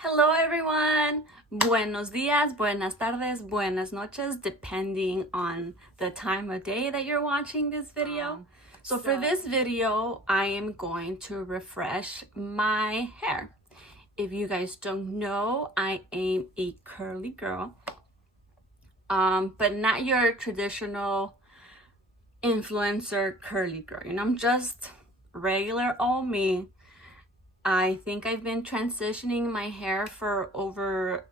Hello everyone! Buenos días, buenas tardes, buenas noches, depending on the time of day that you're watching this video. So for this video, I am going to refresh my hair. If you guys don't know, I am a curly girl, but not your traditional influencer curly girl. I'm just regular old me. I think I've been transitioning my hair for over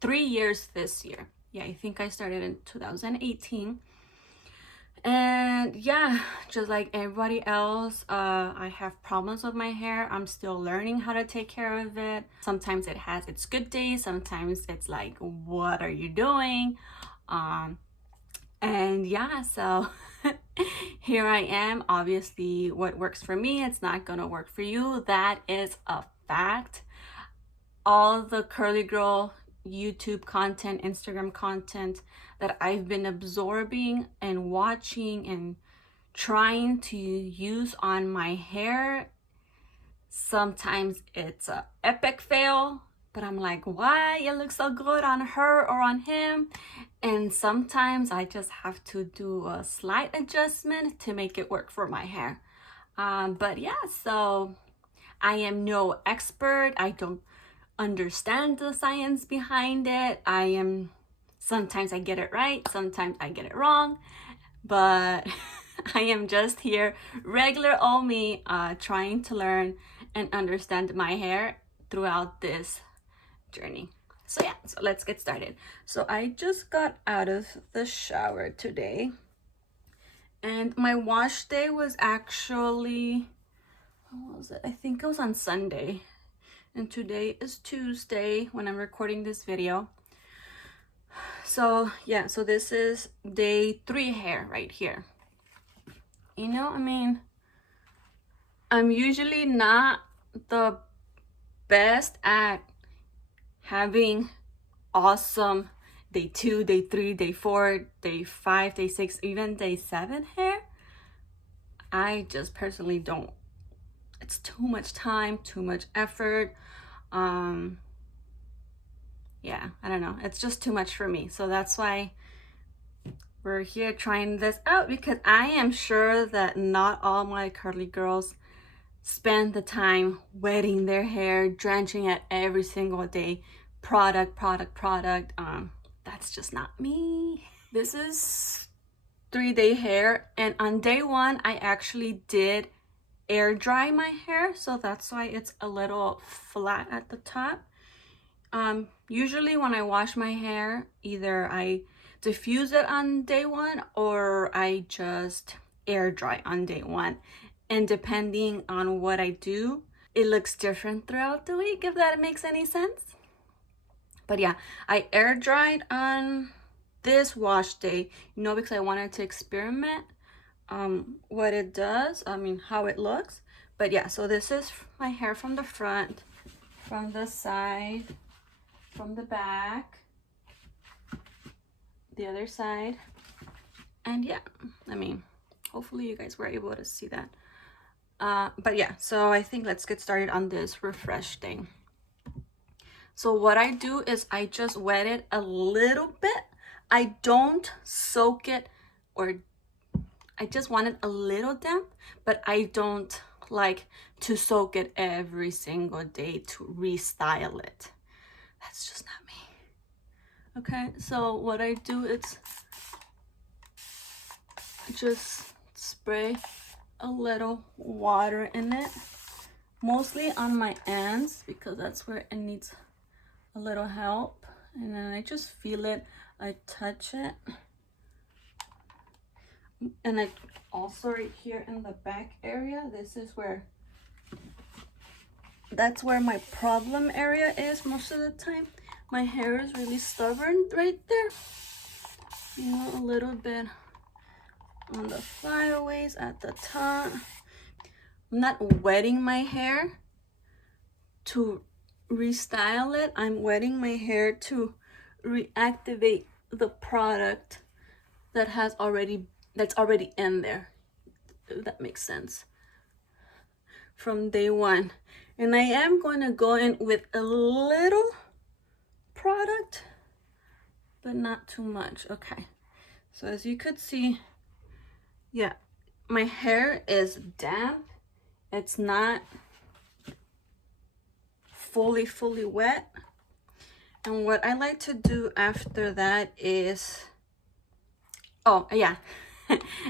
3 years this year. Yeah, I think I started in 2018. And yeah, just like everybody else, I have problems with my hair. I'm still learning how to take care of it. Sometimes it has its good days. Sometimes it's like, what are you doing? And yeah, so here I am. Obviously, what works for me, it's not gonna work for you. That is a fact. All the curly girl YouTube content, Instagram content that I've been absorbing and watching and trying to use on my hair, sometimes it's an epic fail, but I'm like, why it looks so good on her or on him? And sometimes I just have to do a slight adjustment to make it work for my hair. But yeah, so I am no expert. I don't understand the science behind it. Sometimes I get it right, sometimes I get it wrong, but I am just here, regular old me, trying to learn and understand my hair throughout this journey. So yeah, so let's get started. So I just got out of the shower today, and my wash day was actually, what was it? I think it was on Sunday, and today is Tuesday when I'm recording this video. So yeah, so this is day 3 hair right here. I'm usually not the best at having awesome day 2, day 3, day 4, day 5, day 6, even day 7 hair. I just personally don't. It's too much time, too much effort. Yeah, I don't know. It's just too much for me. So that's why we're here trying this out, because I am sure that not all my curly girls spend the time wetting their hair, drenching it every single day, product. That's just not me. This is 3-day hair, and on day 1 I actually did air dry my hair, so that's why it's a little flat at the top. Usually when I wash my hair, either I diffuse it on day 1 or I just air dry on day 1. And depending on what I do, it looks different throughout the week, if that makes any sense. But yeah, I air dried on this wash day, because I wanted to experiment what it does, how it looks. But yeah, so this is my hair from the front, from the side, from the back, the other side. And yeah, hopefully you guys were able to see that. But yeah, so I think let's get started on this refresh thing. So what I do is I just wet it a little bit. I don't soak it, or I just want it a little damp, but I don't like to soak it every single day to restyle it. That's just not me. Okay, so what I do is just spray a little water in it, mostly on my ends, because that's where it needs a little help. And then I just feel it, I touch it, and I also right here in the back area, that's where my problem area is most of the time. My hair is really stubborn right there, a little bit on the flyaways at the top. I'm not wetting my hair to restyle it. I'm wetting my hair to reactivate the product that's already in there, if that makes sense, from day 1. And I am going to go in with a little product, but not too much. Okay, so as you could see, yeah, my hair is damp. It's not fully wet. And what I like to do after that is, oh yeah,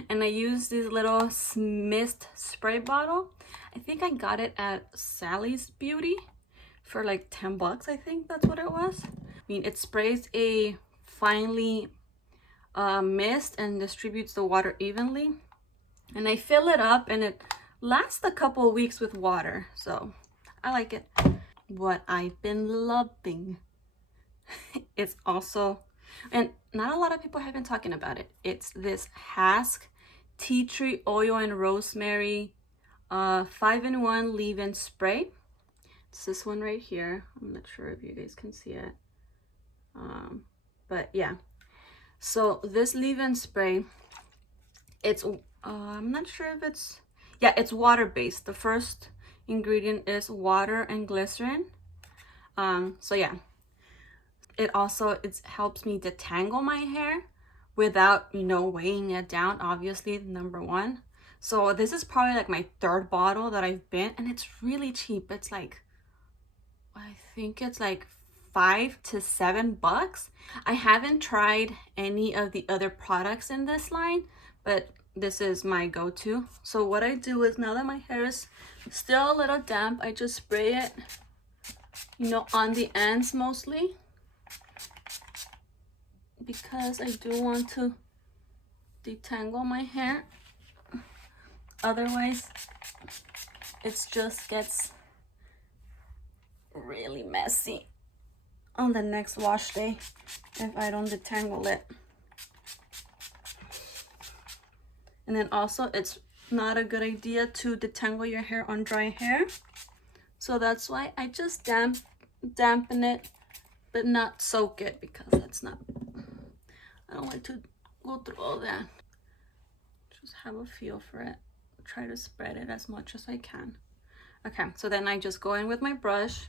and I use this little mist spray bottle. I think I got it at Sally's Beauty for like 10 bucks. I think that's what it was. I mean, it sprays a finely mist and distributes the water evenly. And I fill it up and it lasts a couple of weeks with water. So I like it. What I've been loving, it's also, and not a lot of people have been talking about it, it's this Hask tea tree oil and rosemary 5-in-1 leave-in spray. It's this one right here. I'm not sure if you guys can see it, but yeah. So this leave-in spray, it's I'm not sure if it's, yeah, it's water-based. The first ingredient is water and glycerin. So yeah, it helps me detangle my hair without, you know, weighing it down, obviously, number one. So this is probably like my third bottle that I've been, and it's really cheap. It's like, I think it's like $5 to $7. I haven't tried any of the other products in this line, but this is my go-to. So what I do is, now that my hair is still a little damp, I just spray it, you know, on the ends mostly, because I do want to detangle my hair. Otherwise, it just gets really messy on the next wash day if I don't detangle it. And then also, it's not a good idea to detangle your hair on dry hair. So that's why I just dampen it, but not soak it, because that's not, I don't like to go through all that. Just have a feel for it. Try to spread it as much as I can. Okay, so then I just go in with my brush.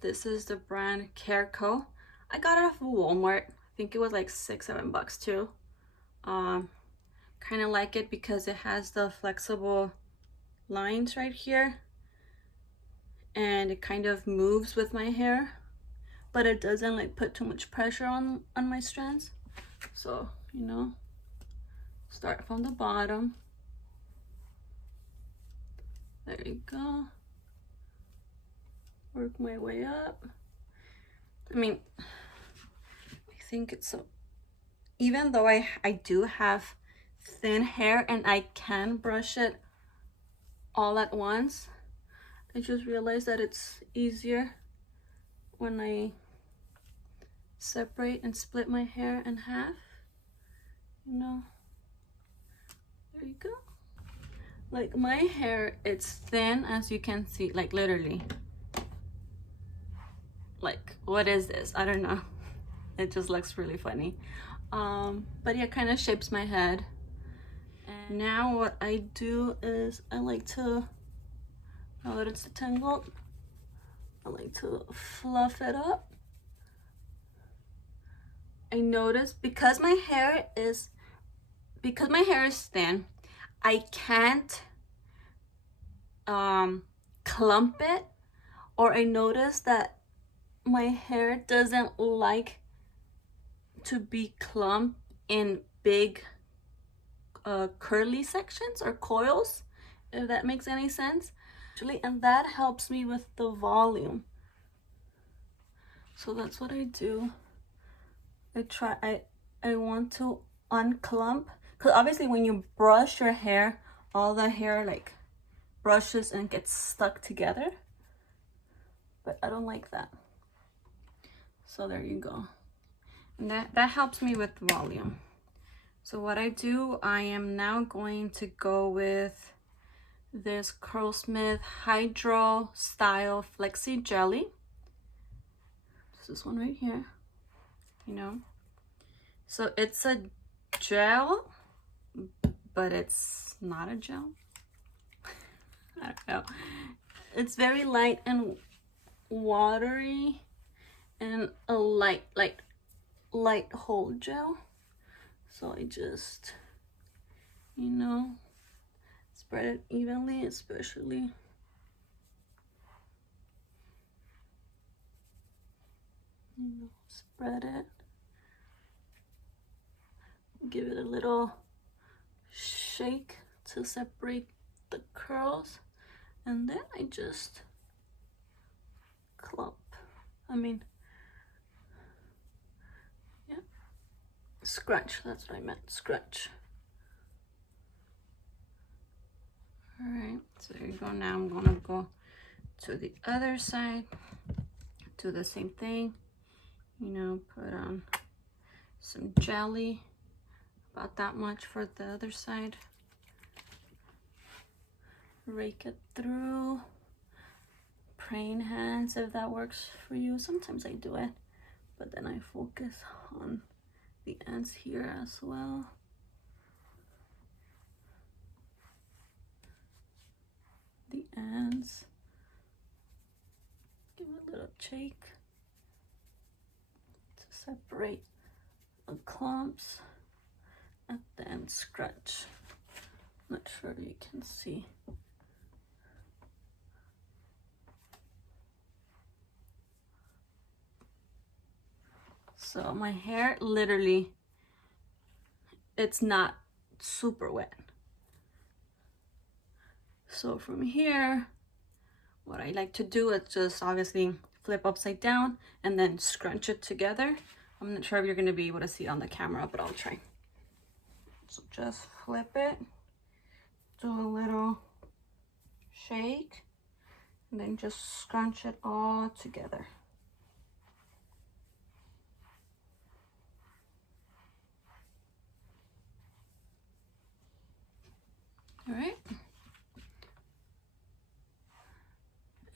This is the brand Careco. I got it off of Walmart. I think it was like $6-7 too. Kind of like it because it has the flexible lines right here, and it kind of moves with my hair, but it doesn't like put too much pressure on my strands. So, you know, start from the bottom. There you go. Work my way up. I mean, I think it's so, even though I do have thin hair and I can brush it all at once, I just realized that it's easier when I separate and split my hair in half, you know. There you go. Like, my hair, it's thin, as you can see, like literally. Like, what is this? I don't know. It just looks really funny. But yeah, kind of shapes my head. And now what I do is I like to, now that it's detangled, I like to fluff it up. I notice because my hair is thin, I can't clump it, or I notice that my hair doesn't like to be clumped in big curly sections or coils, if that makes any sense. And that helps me with the volume. So that's what I do. I want to unclump, because obviously when you brush your hair, all the hair like brushes and gets stuck together, but I don't like that. So there you go. And that helps me with volume. So what I do, I am now going to go with this Curlsmith Hydro Style Flexi Jelly. This one right here, you know. So it's a gel, but it's not a gel. I don't know. It's very light and watery and a light hold gel. So I just, you know, spread it evenly, especially. You know, spread it. Give it a little shake to separate the curls. And then I just clump. Yeah. Scrunch, that's what I meant, scrunch. All right, so there you go. Now I'm gonna go to the other side, do the same thing, you know, put on some jelly, about that much for the other side. Rake it through, praying hands if that works for you. Sometimes I do it, but then I focus on the ends here as well. The ends. Give it a little shake to separate the clumps, and then scratch. Not sure you can see. So my hair literally, it's not super wet. So from here, what I like to do is just obviously flip upside down and then scrunch it together. I'm not sure if you're going to be able to see it on the camera, but I'll try. So just flip it, do a little shake, and then just scrunch it all together. All right.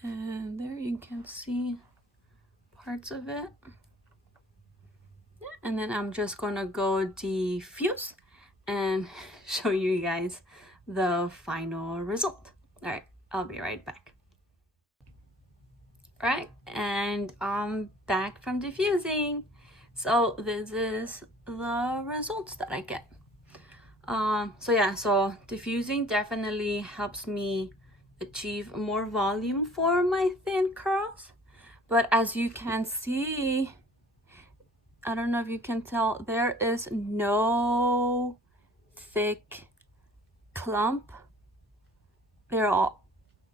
And there you can see parts of it. And then I'm just gonna go diffuse and show you guys the final result. All right, I'll be right back. All right, and I'm back from diffusing. So this is the results that I get. So diffusing definitely helps me achieve more volume for my thin curls. But as you can see, I don't know if you can tell, there is no thick clump.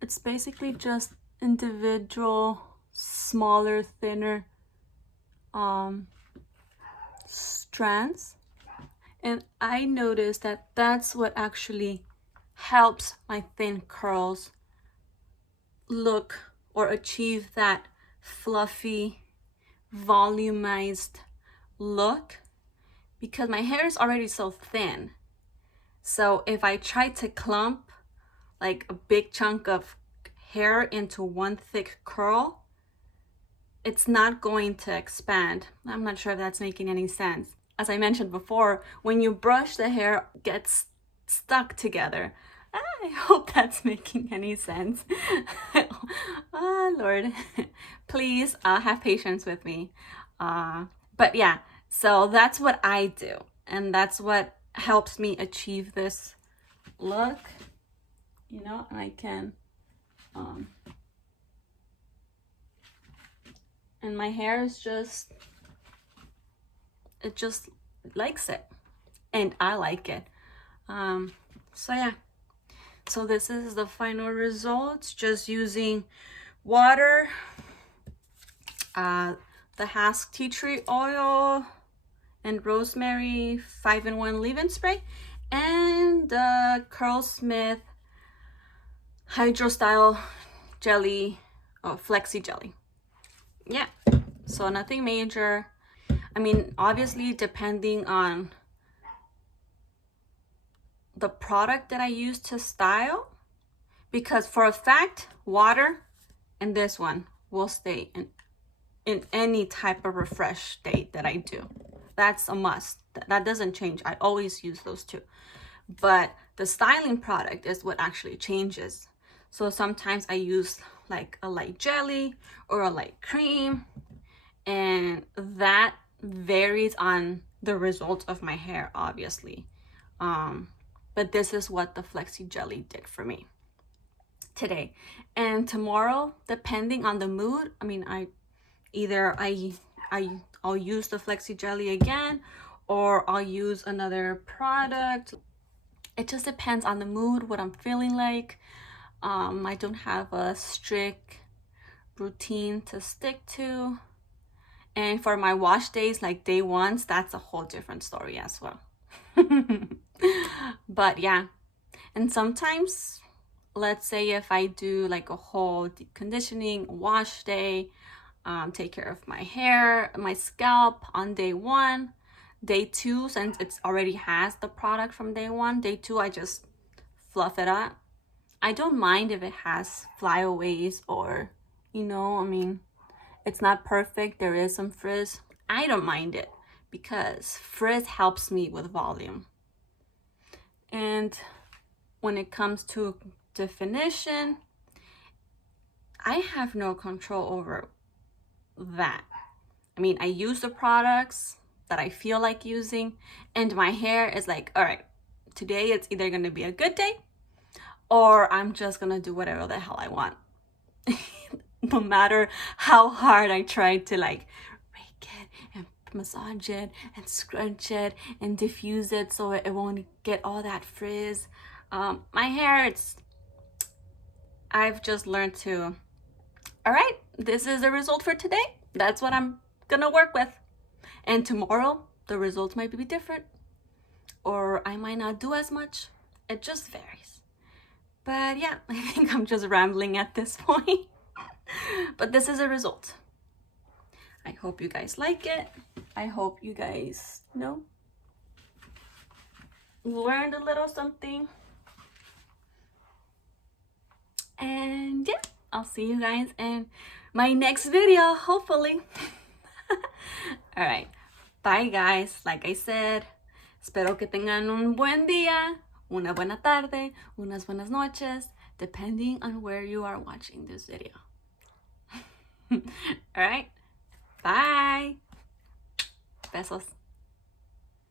It's basically just individual, smaller, thinner strands. And I noticed that that's what actually helps my thin curls look or achieve that fluffy, volumized look, because my hair is already so thin. So if I try to clump like a big chunk of hair into one thick curl, it's not going to expand. I'm not sure if that's making any sense. As I mentioned before, when you brush, the hair gets stuck together. I hope that's making any sense. Oh, Lord, please have patience with me. But yeah, so that's what I do. And that's what helps me achieve this look, you know, and I can, and my hair is just, it just likes it, and I like it. So yeah, so this is the final results, just using water, the Hask tea tree oil, and rosemary 5-in-1 leave-in spray, and the Curlsmith Hydro Style Jelly, Flexi Jelly. Yeah, so nothing major. I mean, obviously, depending on the product that I use to style, because for a fact, water and this one will stay in any type of refresh state that I do. That's a must. That doesn't change. I always use those two. But the styling product is what actually changes. So sometimes I use like a light jelly or a light cream, and that varies on the results of my hair, obviously. But this is what the Flexi Jelly did for me today. And tomorrow, depending on the mood, I mean, I'll use the Flexi Jelly again, or I'll use another product. It just depends on the mood, what I'm feeling like. I don't have a strict routine to stick to. And for my wash days, like day ones, that's a whole different story as well. But yeah, and sometimes, let's say if I do like a whole deep conditioning wash day, take care of my hair, my scalp on day one. Day two, since it already has the product from day one, day two, I just fluff it up. I don't mind if it has flyaways or, I mean, it's not perfect. There is some frizz. I don't mind it because frizz helps me with volume. And when it comes to definition, I have no control over that. I mean, I use the products that I feel like using, and my hair is like, all right, today it's either going to be a good day or I'm just going to do whatever the hell I want. No matter how hard I try to like rake it and massage it and scrunch it and diffuse it so it won't get all that frizz. My hair, I've just learned to, all right, this is the result for today. That's what I'm gonna work with. And tomorrow, the results might be different, or I might not do as much. It just varies. But yeah, I think I'm just rambling at this point. But this is a result. I hope you guys like it. I hope you guys, learned a little something. And yeah, I'll see you guys in my next video, hopefully. All right. Bye, guys. Like I said, espero que tengan un buen día, una buena tarde, unas buenas noches, depending on where you are watching this video. All right. Bye. Besos.